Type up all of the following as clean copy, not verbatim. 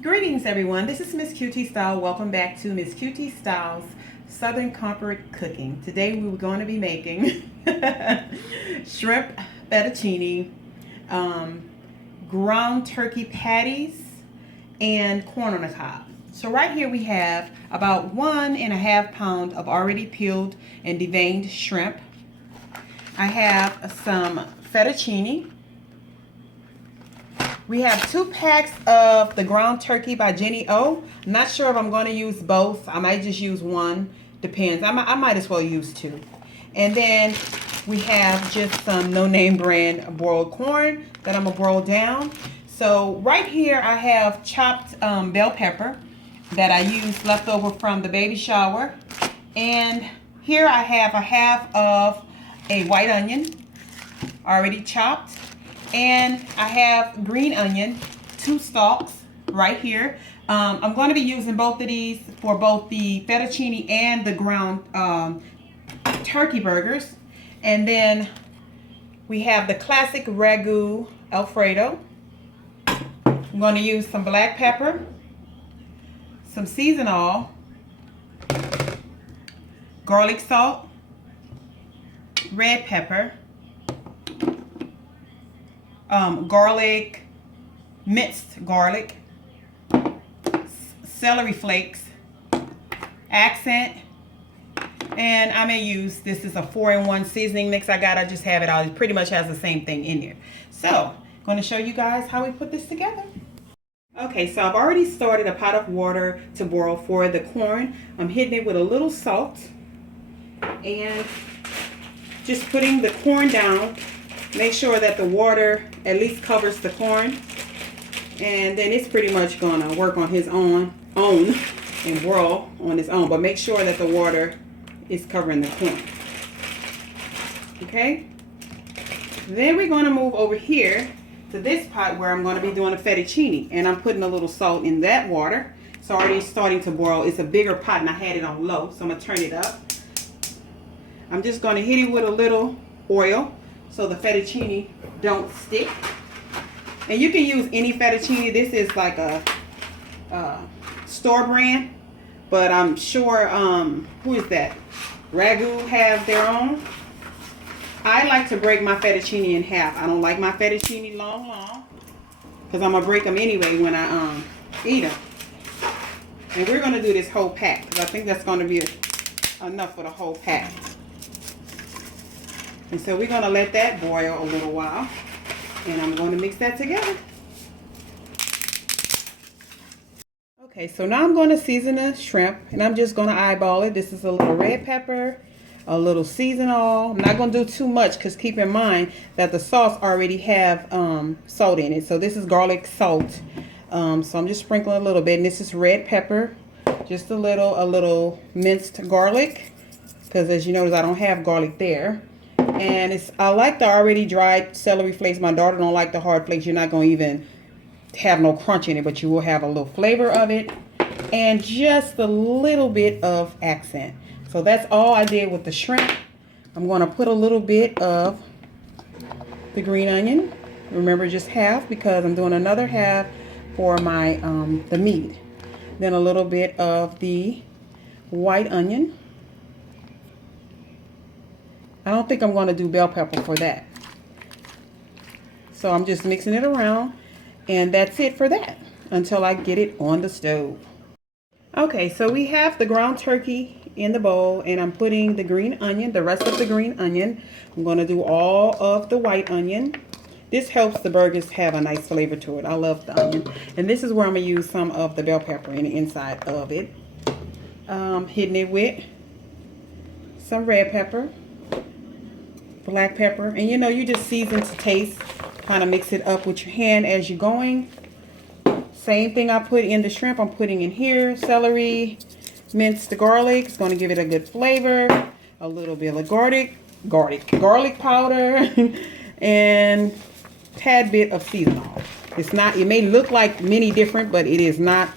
Greetings everyone, this is MsQtStyles. Welcome back to MsQtStyles Southern Comfort Cooking. Today we were going to be making shrimp fettuccine, ground turkey patties, and corn on the cob. So right here we have about 1.5 pounds of already peeled and deveined shrimp. I have some fettuccine. We have 2 packs of the ground turkey by Jenny O. I'm not sure if I'm going to use both. I might just use one. Depends. I might as well use 2. And then we have just some no-name brand broiled corn that I'm going to broil down. So right here I have chopped bell pepper that I used leftover from the baby shower. And here I have a half of a white onion already chopped. And I have green onion, 2 stalks right here. I'm going to be using both of these for both the fettuccine and the ground turkey burgers. And then we have the classic ragu Alfredo. I'm going to use some black pepper, some seasonal, garlic salt, red pepper, garlic, minced garlic, celery flakes, accent, and I may use, this is a 4-in-1 seasoning mix I got. I just have it all. It pretty much has the same thing in there. So I'm going to show you guys how we put this together. Okay, so I've already started a pot of water to boil for the corn. I'm hitting it with a little salt and just putting the corn down. Make sure that the water at least covers the corn, and then it's pretty much gonna work on his own and boil on its own, but make sure that the water is covering the corn. Okay, then we're going to move over here to this pot where I'm going to be doing a fettuccine, and I'm putting a little salt in that water. It's already starting to boil. It's a bigger pot and I had it on low, so I'm going to turn it up. I'm just going to hit it with a little oil so the fettuccine don't stick. And you can use any fettuccine. This is like a store brand, but I'm sure who is that? Ragu have their own. I like to break my fettuccine in half. I don't like my fettuccine long because I'm gonna break them anyway when I eat them. And we're gonna do this whole pack because I think that's gonna be enough for the whole pack. And so we're going to let that boil a little while. And I'm going to mix that together. Okay, so now I'm going to season the shrimp. And I'm just going to eyeball it. This is a little red pepper, a little seasonal. I'm not going to do too much because keep in mind that the sauce already have salt in it. So this is garlic salt. So I'm just sprinkling a little bit. And this is red pepper. Just a little minced garlic. Because as you notice, I don't have garlic there. And I like the already dried celery flakes. My daughter don't like the hard flakes. You're not going to even have no crunch in it, but you will have a little flavor of it. And just a little bit of accent. So that's all I did with the shrimp. I'm going to put a little bit of the green onion. Remember, just half because I'm doing another half for my the meat. Then a little bit of the white onion. I don't think I'm going to do bell pepper for that. So I'm just mixing it around. And that's it for that until I get it on the stove. Okay, so we have the ground turkey in the bowl. And I'm putting the green onion, the rest of the green onion. I'm going to do all of the white onion. This helps the burgers have a nice flavor to it. I love the onion. And this is where I'm going to use some of the bell pepper in the inside of it. Hitting it with some red pepper. Black pepper, and you just season to taste. Kind of mix it up with your hand as you're going. Same thing I put in the shrimp, I'm putting in here. Celery, minced garlic. It's going to give it a good flavor. A little bit of garlic powder, and tad bit of seasonal. It's not. It may look like many different, but it is not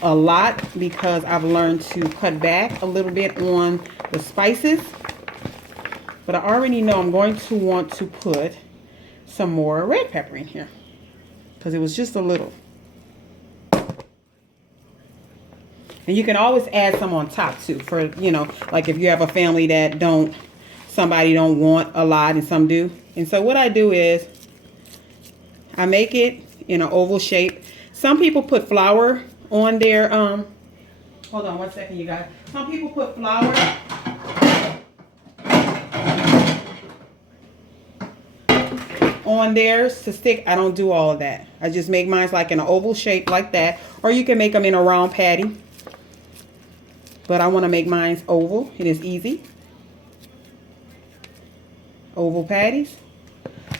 a lot because I've learned to cut back a little bit on the spices. But I already know I'm going to want to put some more red pepper in here because it was just a little. And you can always add some on top too, for, you know, like if you have a family that somebody don't want a lot and some do. And so what I do is I make it in an oval shape. Some people put flour on their, hold on one second, you guys. Some people put flour on theirs to stick. I don't do all of that. I just make mine like in an oval shape like that. Or you can make them in a round patty. But I want to make mine oval. It is easy. Oval patties.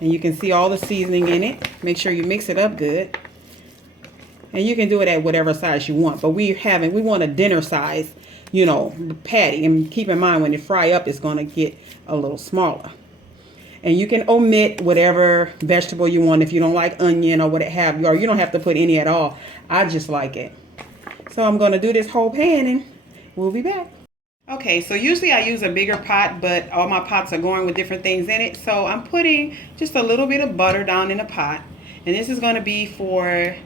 And you can see all the seasoning in it. Make sure you mix it up good. And you can do it at whatever size you want. But we want a dinner size, you know, patty. And keep in mind when it fry up, it's going to get a little smaller. And you can omit whatever vegetable you want if you don't like onion or what have you. Or you don't have to put any at all. I just like it. So I'm going to do this whole pan and we'll be back. Okay, so usually I use a bigger pot, but all my pots are going with different things in it. So I'm putting just a little bit of butter down in the pot. And this is going to be for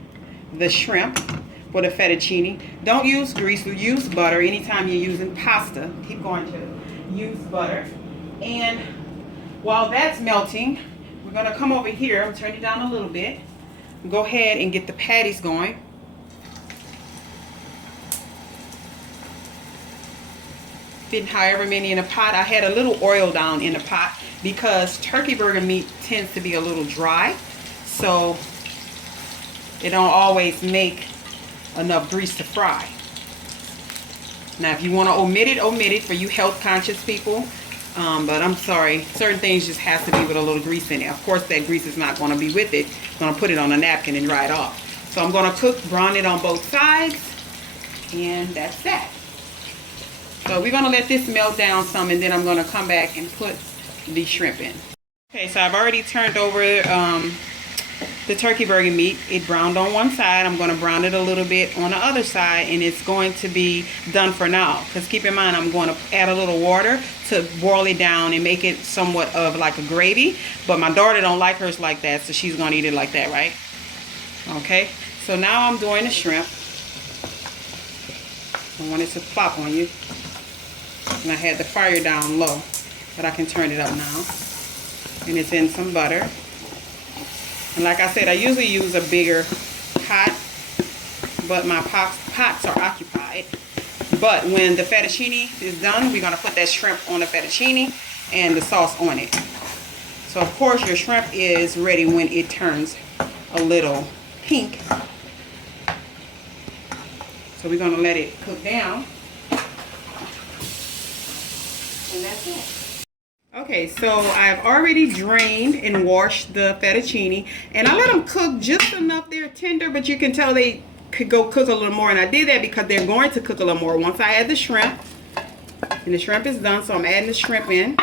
the shrimp, for the fettuccine. Don't use grease, use butter anytime you're using pasta. Keep going to use butter. And while that's melting, we're going to come over here. I'm turning it down a little bit. Go ahead and get the patties going. Fitting however many in a pot. I had a little oil down in the pot because turkey burger meat tends to be a little dry, so it don't always make enough grease to fry. Now if you want to omit it for you health conscious people, but I'm sorry, certain things just has to be with a little grease in it. Of course that grease is not going to be with it. I'm going to put it on a napkin and dry it off. So I'm going to brown it on both sides, and that's that. So we're going to let this melt down some, and then I'm going to come back and put the shrimp in. Okay, so I've already turned over the turkey burger meat. It browned on one side. I'm going to brown it a little bit on the other side, and it's going to be done for now. Because keep in mind, I'm going to add a little water to boil it down and make it somewhat of like a gravy. But my daughter don't like hers like that, so she's going to eat it like that, right? Okay, so now I'm doing the shrimp. I want it to plop on you. And I had the fire down low, but I can turn it up now. And it's in some butter. And like I said, I usually use a bigger pot, but my pots are occupied. But when the fettuccine is done, we're going to put that shrimp on the fettuccine and the sauce on it. So of course your shrimp is ready when it turns a little pink. So we're going to let it cook down. And that's it. Okay, so I've already drained and washed the fettuccine, and I let them cook just enough. They're tender, but you can tell they could go cook a little more, and I did that because they're going to cook a little more once I add the shrimp. And the shrimp is done, so I'm adding the shrimp in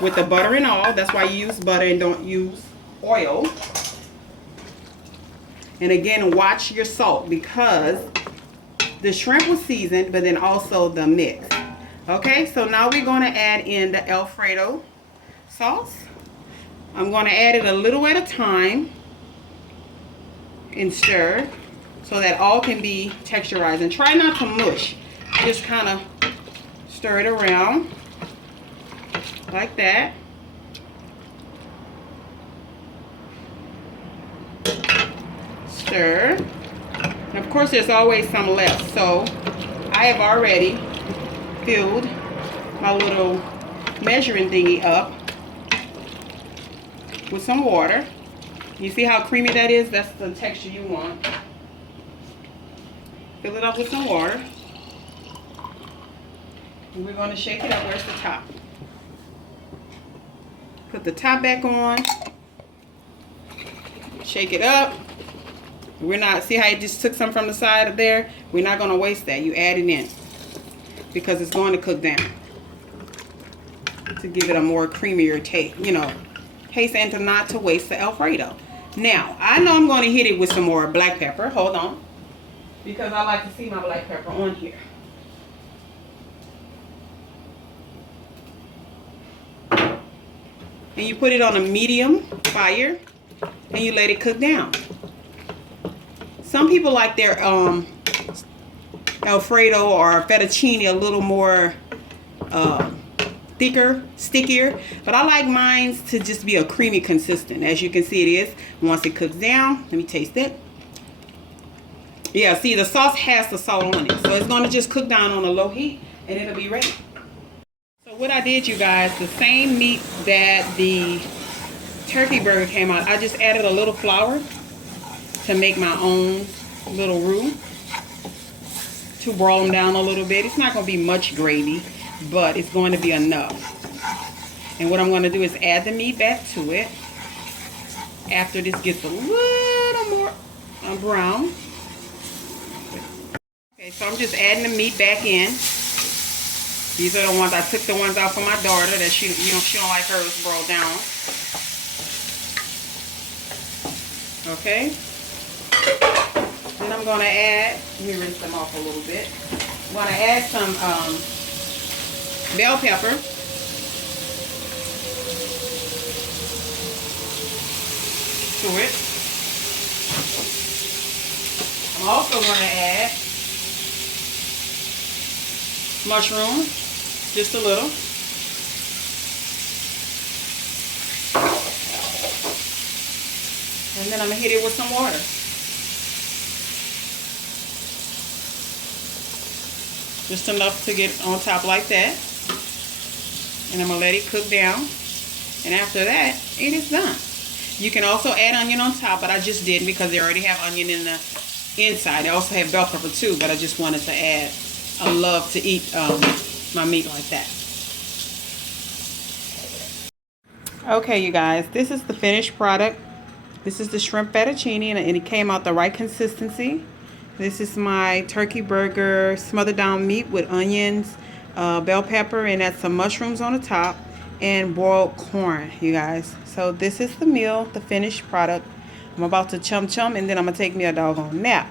with the butter and all. That's why you use butter and don't use oil. And again, watch your salt because the shrimp was seasoned, but then also the mix. Okay, so now we're going to add in the Alfredo sauce. I'm going to add it a little at a time and stir so that all can be texturized. And try not to mush. Just kind of stir it around like that. Stir. And of course there's always some left, so I have already filled my little measuring thingy up with some water. You see how creamy that is? That's the texture you want. Fill it up with some water. And we're going to shake it up. Where's the top? Put the top back on. Shake it up. We're not, see how you just took some from the side of there? We're not going to waste that. You add it in, because it's going to cook down to give it a more creamier taste, you know, taste, and to not to waste the Alfredo. Now, I know I'm going to hit it with some more black pepper. Hold on, because I like to see my black pepper on here. And you put it on a medium fire and you let it cook down. Some people like their Alfredo or fettuccine a little more thicker, stickier, but I like mine to just be a creamy consistent. As you can see, it is. Once it cooks down, let me taste it. Yeah, see, the sauce has the salt on it, so it's going to just cook down on a low heat and it'll be ready. So what I did, you guys, the same meat that the turkey burger came out, I just added a little flour to make my own little roux to broil them down a little bit. It's not going to be much gravy, but it's going to be enough. And what I'm going to do is add the meat back to it after this gets a little more brown. Okay, so I'm just adding the meat back in. These are the ones, I took the ones out for my daughter that she don't like hers broiled down. Okay. Then I'm going to add, let me rinse them off a little bit. I'm going to add some bell pepper. To it. I'm also going to add mushroom, just a little. And then I'm going to hit it with some water. Just enough to get on top like that. And I'm going to let it cook down. And after that, it is done. You can also add onion on top, but I just didn't because they already have onion in the inside. They also have bell pepper too, but I just wanted to add. I love to eat my meat like that. Okay, you guys, this is the finished product. This is the shrimp fettuccine, and it came out the right consistency. This is my turkey burger smothered down meat with onions, bell pepper, and that's some mushrooms on the top, and boiled corn, you guys. So this is the meal, the finished product. I'm about to chum chum, and then I'm going to take me a doggone nap.